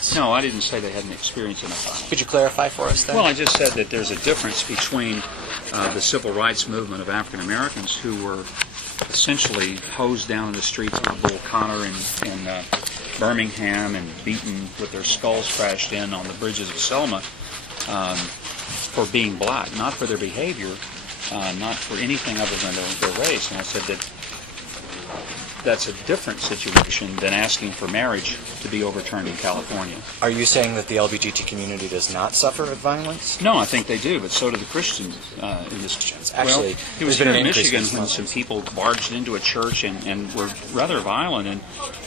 violence. No, I didn't say they hadn't experienced enough violence. Could you clarify for us then? Well, I just said that there's a difference between the civil rights movement of African Americans who were essentially hosed down in the streets by Bull Connor in Birmingham and beaten with their skulls crashed in on the bridges of Selma for being black, not for their behavior, not for anything other than their race. And I said that that's a different situation than asking for marriage to be overturned in California. Are you saying that the LBGT community does not suffer violence? No, I think they do, but so do the Christians in this. Actually, it was here in Michigan when some people barged into a church and were rather violent. And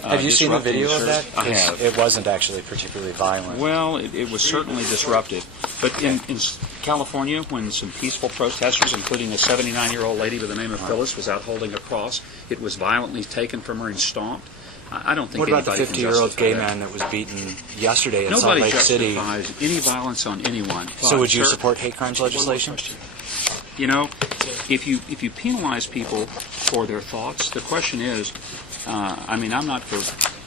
have you seen the video of that? I have. It wasn't actually particularly violent. Well, it was certainly disruptive. But in California, when some peaceful protesters, including a 79-year-old lady by the name of Phyllis, was out holding a cross, it was violently taken from her and stomped. I don't think what about the anybody 50-year-old gay man that was beaten yesterday in Nobody Salt Lake City? justifies any violence on anyone. So would you support hate crimes legislation? You know, if you penalize people for their thoughts, the question is, I'm not for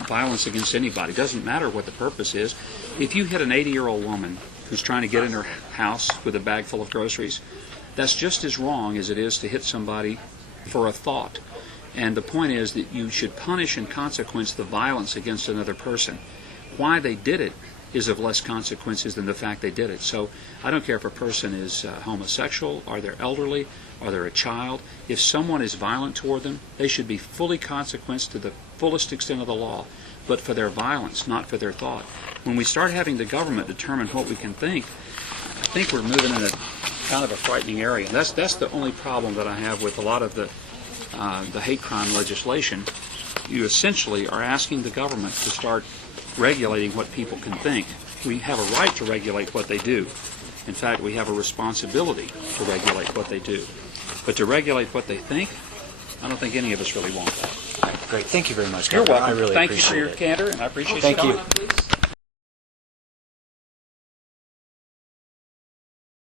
violence against anybody. It doesn't matter what the purpose is. If you hit an 80-year-old woman who's trying to get in her house with a bag full of groceries, that's just as wrong as it is to hit somebody for a thought. And the point is that you should punish and consequence the violence against another person. Why they did it is of less consequences than the fact they did it. So I don't care if a person is homosexual, or they're elderly, or they're a child. If someone is violent toward them, they should be fully consequenced to the fullest extent of the law, but for their violence, not for their thought. When we start having the government determine what we can think, I think we're moving in a kind of a frightening area. And that's the only problem that I have with a lot of the hate crime legislation. You essentially are asking the government to start regulating what people can think. We have a right to regulate what they do. In fact, we have a responsibility to regulate what they do. But to regulate what they think, I don't think any of us really want that. Great. Thank you very much, You're Governor. welcome. I really Thank you appreciate for your candor, and I appreciate Thank your you. comment.